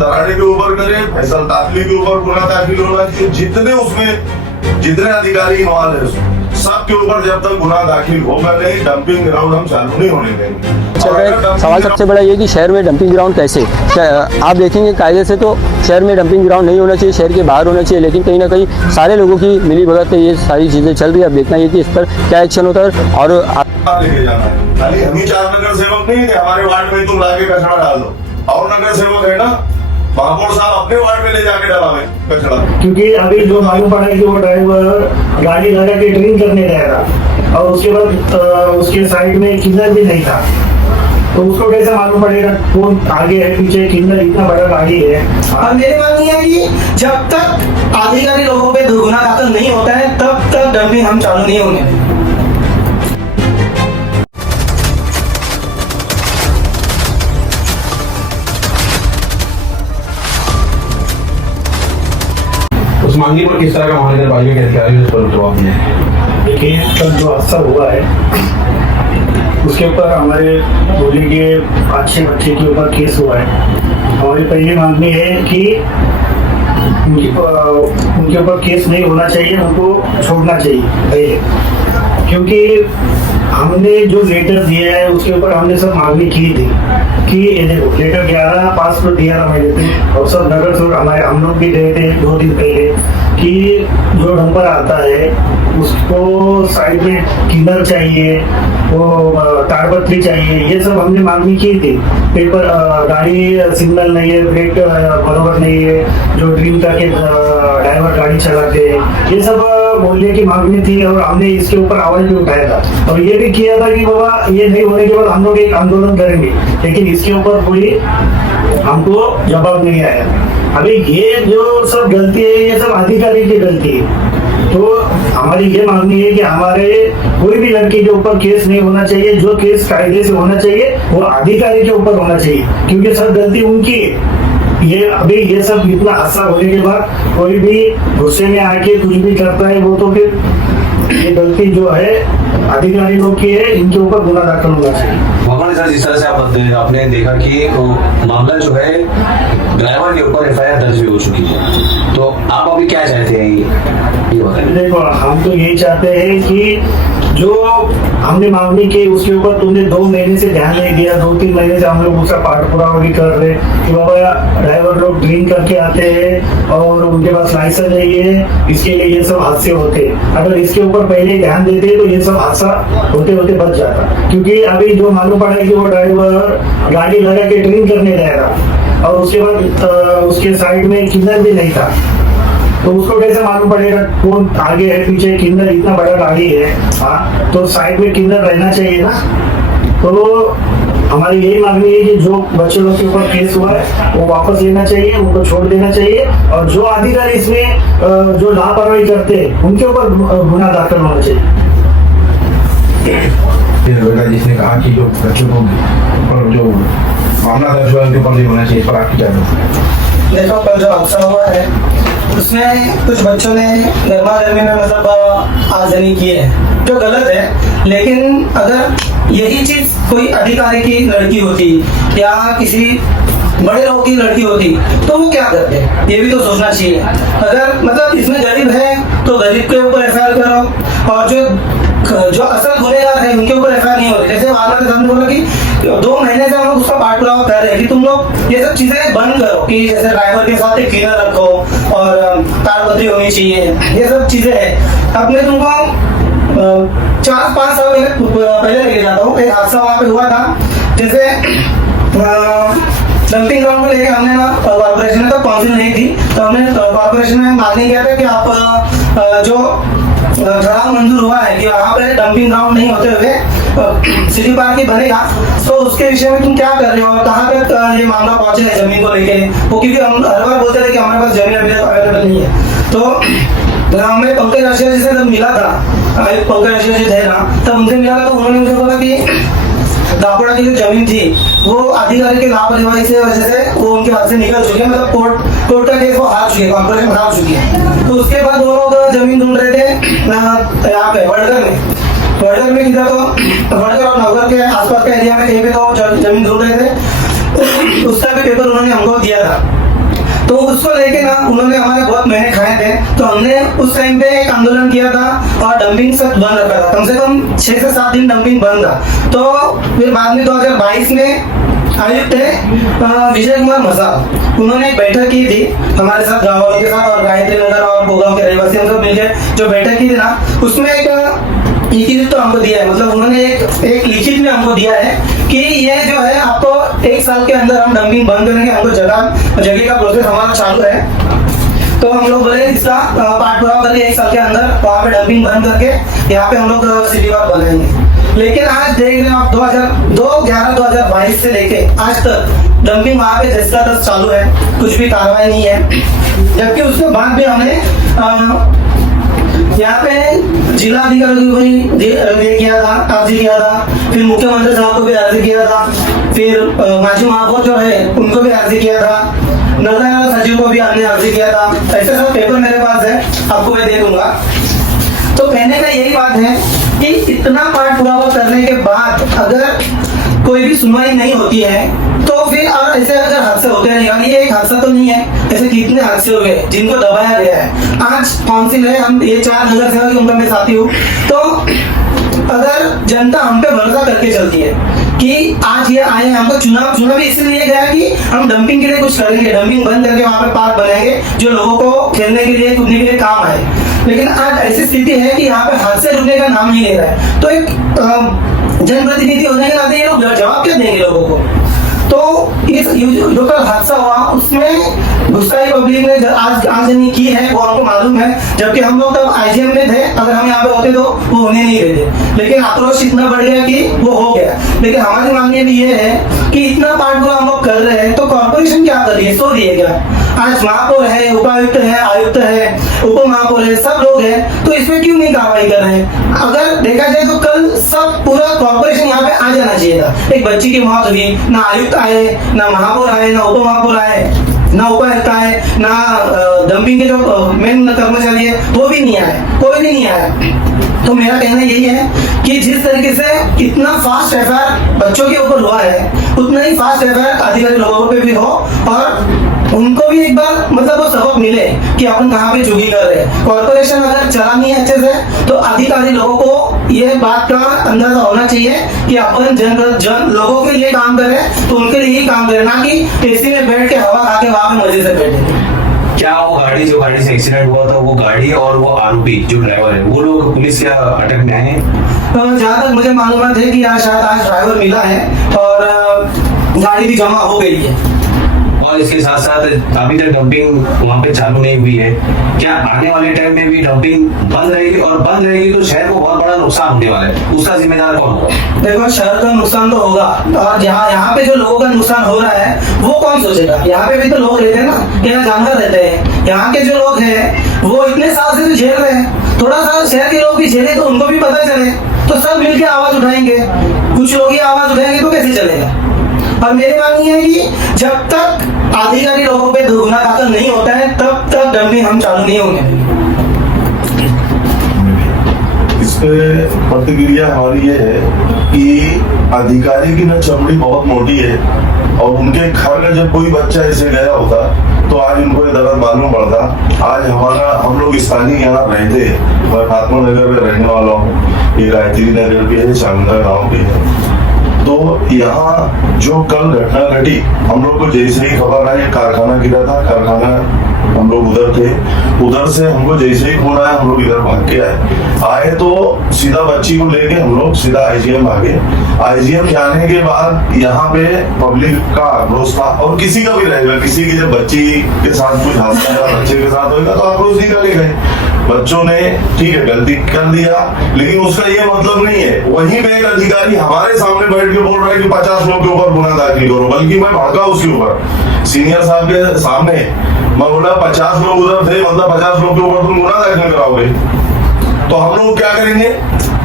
दराड़े के ऊपर करे, फैसल तातली के ऊपर गुना दाखिल होना चाहिए। जितने अधिकारी इन्वॉल्व है उसमें सबके ऊपर जब तक गुना दाखिल होगा नहीं, डंपिंग ग्राउंड हम चालू नहीं होने देंगे। सवाल सबसे बड़ा ये कि शहर में डंपिंग ग्राउंड कैसे, आप देखेंगे कायदे से तो शहर में डंपिंग ग्राउंड नहीं होना चाहिए, शहर के बाहर होना चाहिए, लेकिन कहीं ना कहीं सारे लोगों की मिली भगत ये सारी चीज़ें चल रही है। अब देखना ये कि इस पर क्या एक्शन होता है। और लेके जाना है, खाली हम ही 4 नगर सेवक नहीं है हमारे वार्ड में तुम लाके कचरा डाल दो, और नगर सेवक है ना महापौर साहब अपने वार्ड में ले जाके डालावे कचरा। क्योंकि अभी जो मालूम पड़ा है कि वो ड्राइवर गाड़ी लगा के ड्रिंक करने गया था और उसके बाद उसके साइड में किन्नर भी नहीं था, तो उसको कैसे मालूम पड़ेगा कौन आगे है पीछे, किन्नर इतना बड़ा गाड़ी है। और मेरी माननी है कि जब तक अधिकारी लोगों पे दुर्गुना दाखिल नहीं होता है तब तक डंपिंग हम चालू नहीं होंगे। उस मांगी पर किस तरह का मामले बाइक के अधिकारी उस पर जवाब दिया? देखिए कल जो हादसा हुआ है उसके ऊपर हमारे होली के 5-6 बच्चे के ऊपर केस हुआ है। हमारी पहली मांगनी है कि उनके ऊपर केस नहीं होना चाहिए, उनको छोड़ना चाहिए पहले, क्योंकि हमने जो लेटर दिया है उसके ऊपर हमने सब मांगनी की थी कि ये देखो लेटर 11 पास तो 11 महीने थे और सब नगर से हमारे हम लोग भी गए थे 2 दिन पहले कि जो डंपर आता है उसको साइड में किन्नर चाहिए, वो ताड़पत्री चाहिए, ये सब हमने मांगनी की थी। पेपर गाड़ी सिग्नल नहीं है, ब्रेक बराबर नहीं है, जो ड्रिंक करके ड्राइवर गाड़ी चलाते हैं, ये सब मूल्य की मांगनी थी और हमने इसके ऊपर आवाज भी उठाया था और ये भी किया था कि बाबा ये नहीं होने के बाद हम लोग एक आंदोलन करेंगे, लेकिन इसके ऊपर कोई हमको जवाब नहीं आया। अभी ये जो सब गलती है ये सब अधिकारी की गलती है, तो हमारी ये मांगनी है कि हमारे कोई भी लड़की के ऊपर केस नहीं होना चाहिए, जो केस कायदे से होना चाहिए वो अधिकारी के ऊपर होना चाहिए, क्योंकि सब गलती उनकी है। ये अभी ये सब इतना हादसा होने के बाद कोई भी गुस्से में आके कुछ भी करता है वो तो फिर ये गलती जो है अधिकारी लोग की है, इनके ऊपर गुना दाखिल होना चाहिए। भगवान सर, जिस तरह से आपने देखा कि मामला जो है ड्राइवर के ऊपर एफआईआर दर्ज भी हो चुकी है, तो आप अभी क्या चाहते हैं ये बताइए? देखो हम तो यही चाहते हैं कि जो हमने मांगनी की उसके ऊपर तुमने 2 महीने से ध्यान नहीं दिया, 2-3 महीने से हम लोग उसका पाठ पुरावा भी कर रहे कि बाबा ड्राइवर लोग ड्रिंक करके आते हैं और उनके पास लाइसेंस नहीं है, इसके लिए ये सब हादसे होते हैं। अगर इसके ऊपर पहले ध्यान देते तो ये सब हादसा होते होते बच जाता, क्योंकि अभी जो मालूम पड़ा है कि वो ड्राइवर गाड़ी लगा के ड्रिंक करने गया था और उसके बाद उसके साइड में किन्नर भी नहीं था, तो उसको कैसे मालूम पड़ेगा कौन आगे है पीछे, किन्नर इतना बड़ा गाड़ी है, हाँ तो साइड में किन्नर रहना चाहिए ना। तो हमारी यही मांगनी है कि जो बच्चे लोग के ऊपर केस हुआ है वो वापस लेना चाहिए, उनको छोड़ देना चाहिए और जो अधिकारी इसमें जो लापरवाही करते हैं उनके ऊपर गुना दाखिल होना चाहिए। जिसने कहा कि जो बच्चों को ऊपर जो मामला दर्ज हुआ उनके ऊपर नहीं होना चाहिए, इस पर आपकी क्या है? देखो कल जो हादसा हुआ है उसमें कुछ बच्चों ने गर्मा गर्मी में मतलब आगजनी की है जो गलत है, लेकिन अगर यही चीज कोई अधिकारी की लड़की होती या किसी बड़े लोगों की लड़की होती तो वो क्या करते, ये भी तो सोचना चाहिए। अगर मतलब इसमें गरीब है तो गरीब के ऊपर एफआईआर करो और जो असल गुनेगार है उनके ऊपर एफआईआर नहीं होती। जैसे वाला ने बोला कि 2 महीने से हम लोग उसका पाठ पुरावा कर रहे हैं कि तुम लोग ये सब चीजें बंद करो कि जैसे ड्राइवर के साथ एक क्लीनर रखो और तारपत्री होनी चाहिए, ये सब चीजें है। अब मैं तुमको 4-5 साल पहले लेके जाता हूँ, एक हादसा वहाँ पे हुआ था। जैसे डंपिंग ग्राउंड में लेके हमने ना कॉर्पोरेशन में तो काउंसिल नहीं थी, तो हमने कॉर्पोरेशन में मांगनी किया था कि आप जो ठराव मंजूर हुआ है कि वहाँ पे डंपिंग ग्राउंड नहीं होते हुए सिटी पार्क ही बनेगा, तो उसके विषय में तुम क्या कर रहे हो, कहाँ तक ये मामला पहुंचे है जमीन को लेके। वो क्योंकि हम हर बार बोलते थे कि हमारे पास जमीन अवेलेबल नहीं है, तो हमें पंकज आचार्य जी से जब मिला था, पंकज आचार्य जी थे ना, तब उनसे मिला था तो उन्होंने मुझे बोला कि दापोड़ा की जो जमीन थी वो अधिकारी के लापरवाही से वजह से वो उनके हाथ से निकल चुकी है, मतलब कोर्ट का केस वो हार चुकी है, कॉर्पोरेशन हार चुकी है। तो उसके बाद वो लोग जमीन ढूंढ रहे थे यहाँ पे वड़गर में किधर, तो वड़गर और नगर के आसपास के एरिया में कहीं पे तो जमीन ढूंढ रहे थे, उसका भी पेपर उन्होंने हमको दिया था। तो उसको लेके ना उन्होंने हमारे बहुत महीने खाए थे, तो हमने उस टाइम पे एक आंदोलन किया था और डंपिंग सब बंद रखा था, कम से कम 6 से 7 दिन डंपिंग बंद था। तो फिर बाद में 2022 में आयुक्त है विजय कुमार मसाल, उन्होंने एक बैठक की थी हमारे साथ गाँव वालों के साथ और गायत्री नगर और गोगांव के रहवासी हम सब मिलकर जो बैठक की थी ना, उसमें एक लिखित तो हमको दिया है, मतलब उन्होंने एक लिखित में हमको दिया है कि ये जो है आपको 1 साल के अंदर हम डंपिंग बंद करेंगे, हमको जगह का प्रोसेस हमारा चालू है। तो हम लोग बोले इसका पाठ पूरा करके 1 साल के अंदर वहाँ पे डंपिंग बंद करके यहाँ पे हम लोग सिटी पार्क बनाएंगे। लेकिन आज देख रहे हैं आप 2011-2022 से लेके आज तक डंपिंग वहाँ पे जैसा तक चालू है, कुछ भी कार्रवाई नहीं है। जबकि उसके बाद भी हमने यहाँ पे जिला अधिकारी को भी किया था, अर्जी किया था, फिर मुख्यमंत्री साहब को भी अर्जी किया था, फिर माजी महापौर जो है उनको भी अर्जी किया था, नगर सचिव को भी हमने अर्जी किया था। ऐसे सब पेपर मेरे पास है, आपको मैं दे दूंगा। तो कहने का यही बात है कि इतना पाठ पुरावा करने के बाद अगर कोई भी सुनवाई नहीं होती है तो फिर और ऐसे अगर हादसे होते रहेगा, ये एक हादसा तो नहीं है, ऐसे कितने हादसे हुए जिनको दबाया गया है। आज काउंसिल है, हम ये 4 नगर सेवक उनका मैं साथी हूँ, तो अगर जनता हम पे भरोसा करके चलती है कि आज ये आए हमको चुनाव भी इसलिए गया कि हम डंपिंग के लिए कुछ करेंगे, डंपिंग बंद करके वहाँ पे पार्क बनाएंगे जो लोगों को खेलने के लिए कूदने के लिए काम आए। लेकिन आज ऐसी स्थिति है कि यहाँ पे हादसे रुकने का नाम नहीं ले रहा है। तो एक जनप्रतिनिधि होने के नाते ये लोग जवाब क्या देंगे लोगों को? तो इस जो कल हादसा हुआ उसमें गुस्साई पब्लिक ने आज आगजनी की है, वो हमको मालूम है, जबकि हम लोग तब आईजीएम में थे, अगर हम यहाँ पे होते तो वो होने नहीं देते। लेकिन आक्रोश इतना बढ़ गया कि वो हो गया। लेकिन हमारी मांग भी ये है कि इतना पार्ट हम लोग कर रहे हैं तो कॉर्पोरेशन क्या कर रही है, सो रही है क्या? आज महापौर है, उपायुक्त है, आयुक्त है, उप महापौर है, सब लोग हैं, तो इसमें क्यों नहीं कार्रवाई कर रहे हैं? अगर देखा जाए तो कल सब पूरा कॉर्पोरेशन यहाँ पे आ जाना चाहिए था। एक बच्ची की मौत हुई, ना आयुक्त आए, ना महापौर आए, ना उप महापौर आए, ना उपायुक्त आए, ना डंपिंग के जो मेन कर्मचारी है वो भी नहीं आए, कोई भी नहीं आया। तो मेरा कहना यही है कि जिस तरीके से इतना फास्ट एफआईआर बच्चों के ऊपर हुआ है, उतना ही फास्ट एफआईआर अधिकारी लोगों पे भी हो और उनको भी एक बार मतलब वो सबक मिले कि अपन कहाँ पे चूकी कर रहे हैं। कॉर्पोरेशन अगर चलानी है अच्छे से तो अधिकारी लोगों को ये बात का अंदाजा होना चाहिए कि अपन जन लोगों के लिए काम करें तो उनके लिए ही काम करें, ना कि एसी में बैठ के हवा खा के वहां पे मजे से बैठे। क्या वो जो गाड़ी से एक्सीडेंट हुआ था, वो गाड़ी और वो आरोपी जो ड्राइवर है, वो लोग पुलिस क्या अटक में आए हैं? जहाँ तक मुझे मालूम है कि आज ड्राइवर मिला है और गाड़ी भी जमा हो गई है। और इसके साथ साथ अभी तक डंपिंग वहाँ पे चालू नहीं हुई है, क्या आने वाले टाइम में भी डंपिंग बंद रहेगी? और बंद रहेगी तो शहर को बहुत बड़ा नुकसान होने वाला है, उसका जिम्मेदार कौन होगा? देखो, शहर का नुकसान तो होगा और यहाँ पे जो लोगों का नुकसान हो रहा है वो कौन सोचेगा? यहाँ पे भी तो लोग रहते हैं ना, यहाँ जानवर रहते हैं, यहाँ के जो लोग हैं वो इतने साल से तो झेल रहे हैं, थोड़ा सा शहर के लोग भी झेले तो उनको भी पता चले, तो सब मिलकर आवाज उठाएंगे। कुछ लोग ही आवाज उठाएंगे तो कैसे चलेगा? और मेरी मांग ये है कि जब तक अधिकारी लोगों पे दुगुना दाखिल नहीं होता है तब तक डंपिंग हम चालू नहीं होंगे। इस पे प्रतिक्रिया हमारी ये है कि अधिकारी की ना चमड़ी बहुत मोटी है और उनके घर का जब कोई बच्चा ऐसे गया होता तो आज उनको ये दर्द मालूम पड़ता। आज हम लोग स्थानीय यहाँ रहते हैं, मैं फातमा नगर में रहने वाला हूँ, ये गायत्री नगर भी है, चांदा गाँव भी है। तो यहाँ जो कल घटना घटी, हम लोग को जैसे ही खबर आई कारखाना गिरा था, कारखाना हम लोग उधर थे, उधर से हमको जैसे ही फोन आया हम लोग इधर भाग के आए तो सीधा बच्ची को लेके हम लोग सीधा आईजीएम आ गए। आईजीएम जाने के बाद यहाँ पे पब्लिक का आक्रोश था और किसी का भी रहेगा, किसी की जब बच्ची के साथ कुछ हादसा या बच्चे के साथ होगा तो आक्रोश निकाले गए। बच्चों ने ठीक है गलती कर दिया, लेकिन उसका ये मतलब नहीं है वहीं पे एक अधिकारी हमारे सामने बैठ के बोल रहा है कि 50 लोग के ऊपर गुना दाखिल करो, बल्कि मैं भागा उसके ऊपर सीनियर साहब के सामने, मैं बोला 50 लोग उधर थे, मतलब 50 लोग के ऊपर तुम गुना दाखिल कराओगे तो हम लोग क्या करेंगे?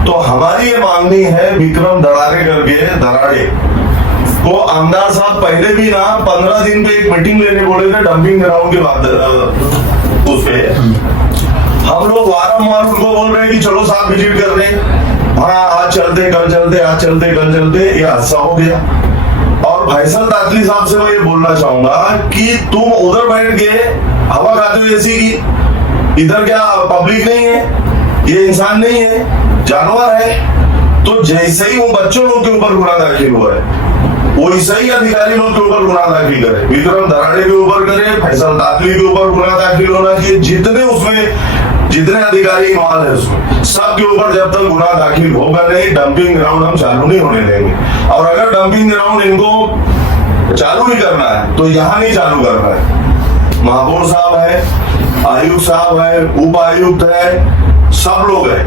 तो हमारी ये मांगनी है विक्रम दरारे करके दराड़े वो आमदार साहब पहले भी ना 15 दिन पे एक मीटिंग लेने बोले थे डंपिंग ग्राउंड के बाद उस पे हम लोग वारंवार उनको बोल रहे हैं कि चलो साहब विजिट कर रहे हैं, हाँ आज चलते कल चलते, आज चलते कल चलते, ये हादसा हो गया। और और फैसल तातली साहब से मैं ये बोलना चाहूंगा कि तुम उधर बैठ के हवा खाते हो एसी की, इधर क्या पब्लिक नहीं है? ये इंसान नहीं है, जानवर है। तो जैसे ही वो बच्चों लोग के ऊपर गुनाह दाखिल हुआ है, वैसे ही अधिकारी लोग के ऊपर गुनाह दाखिल करे, विक्रम दराड़े के ऊपर करे, फैसल तातली के ऊपर गुनाह दाखिल होना चाहिए। जितने अधिकारी इन्वॉल्व है उसमें सबके ऊपर जब तक गुनाह दाखिल होगा नहीं, डंपिंग ग्राउंड हम चालू नहीं होने देंगे। और अगर डंपिंग ग्राउंड इनको चालू नहीं करना है तो यहाँ नहीं चालू करना है। महापौर साहब है, आयुक्त साहब है, उप आयुक्त है, सब लोग है,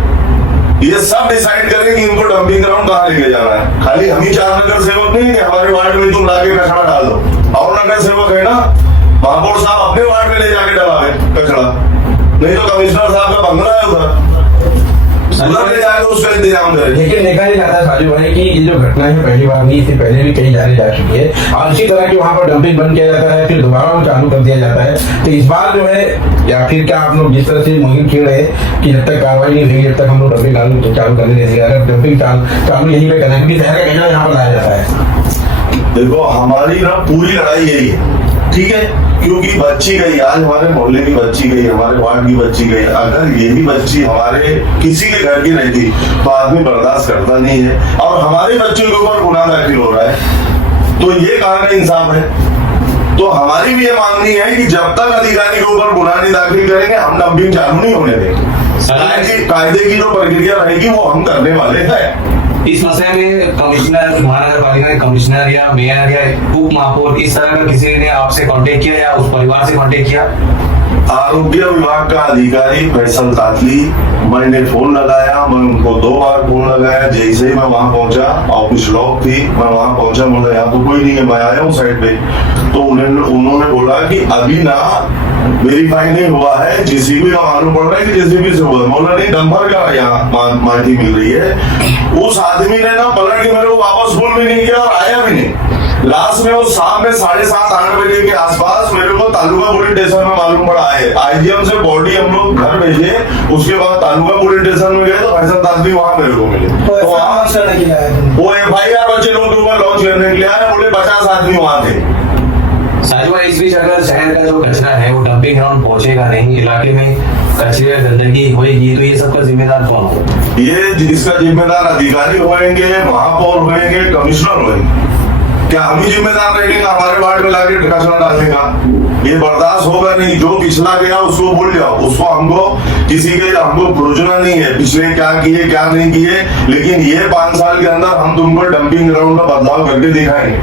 ये सब डिसाइड करें कि इनको डंपिंग ग्राउंड कहाँ लेके जाना है। खाली हम ही 4 नगर सेवक नहीं कि हमारे वार्ड में तुम लाके कचरा डाल दो, और नगर सेवक है ना, महापौर साहब अपने वार्ड में ले जाके डलावे कचरा, नहीं तो कमिश्नर साहब का बंगला है उधर ले जाकर उसका इंतजाम करें। लेकिन देखा ही जाता है साजू भाई कि ये जो घटना है पहली बार नहीं, इससे पहले भी कई जाने जा चुकी है और इसी तरह की वहाँ पर डंपिंग बंद किया जाता है, फिर दोबारा वो चालू कर दिया जाता है। तो इस बार जो है या फिर क्या आप लोग जिस तरह से मुहिम खेल रहे हैं कि जब तक कार्रवाई नहीं हुई जब तक हम लोग डंपिंग चालू करने देंगे, अगर डंपिंग चालू यही पे करें क्योंकि शहर का कचरा यहाँ पर लाया जाता है। देखो हमारी ना पूरी लड़ाई यही है, ठीक है, क्योंकि बच्ची गई, आज हमारे मोहल्ले की बच्ची गई, हमारे वार्ड की बच्ची गई। अगर यही बच्ची हमारे किसी के घर की रहती तो आदमी बर्दाश्त करता नहीं है, और हमारे बच्चों के ऊपर गुनाह दाखिल हो रहा है, तो ये कहाँ का इंसाफ है? तो हमारी भी ये मांगनी है कि जब तक अधिकारी के ऊपर गुनाह नहीं दाखिल करेंगे हम डंपिंग चालू नहीं होने देंगे। कायदे की जो प्रक्रिया रहेगी वो हम करने वाले हैं। इस मसले में कमिश्नर, महानगर पालिका के कमिश्नर या मेयर या उप महापौर इस तरह का किसी ने आपसे कांटेक्ट किया या उस परिवार से कांटेक्ट किया? आरोग्य विभाग का अधिकारी फैसल तातली, मैंने फोन लगाया, मैं उनको 2 बार फोन लगाया। जैसे ही मैं वहां पहुंचा, ऑफिस लॉक थी, मैं वहां पहुंचा, बोला यहाँ तो कोई नहीं है, मैं आया हूँ साइड पे। तो उन्होंने बोला कि अभी ना वेरीफाई नहीं हुआ है, जेसीबी का मालूम पड़ रहा है कि जेसीबी से हुआ। बोला नहीं, डंपर का यहाँ माटी मिल रही है। उस आदमी ने ना पलट के मेरे को वापस फोन भी नहीं किया और आया भी नहीं। लास्ट में वो शाम में 7:30-8 बजे के आसपास मेरे को तालुका पुलिस स्टेशन में मालूम पड़ा है। आईजीएम से बॉडी हम लोग घर भेजे, उसके बाद तालुका पुलिस स्टेशन में गए तो फैसल तातली वहां मेरे को मिले। तो वहां वो FIR बच्चे लोगों के ऊपर लॉन्च करने के लिए आया, बोले 50 आदमी वहां थे। साजू भाई, इस बीच अगर शहर का जो कचरा है वो डंपिंग ग्राउंड पहुंचेगा नहीं, इलाके में कचरे गंदगी होगी, तो ये सबका जिम्मेदार कौन होगा? ये इसका जिम्मेदार अधिकारी होंगे, महापौर होंगे, कमिश्नर होंगे। क्या हम ही जिम्मेदार रहेंगे हमारे वार्ड में लाके कचरा डालेगा? ये बर्दाश्त होगा नहीं। जो पिछला गया उसको भूल जाओ, उसको हमको खोजना नहीं है पिछले क्या किए क्या नहीं किए, लेकिन ये 5 साल के अंदर हम तुमको डंपिंग ग्राउंड का बदलाव करके दिखाएंगे।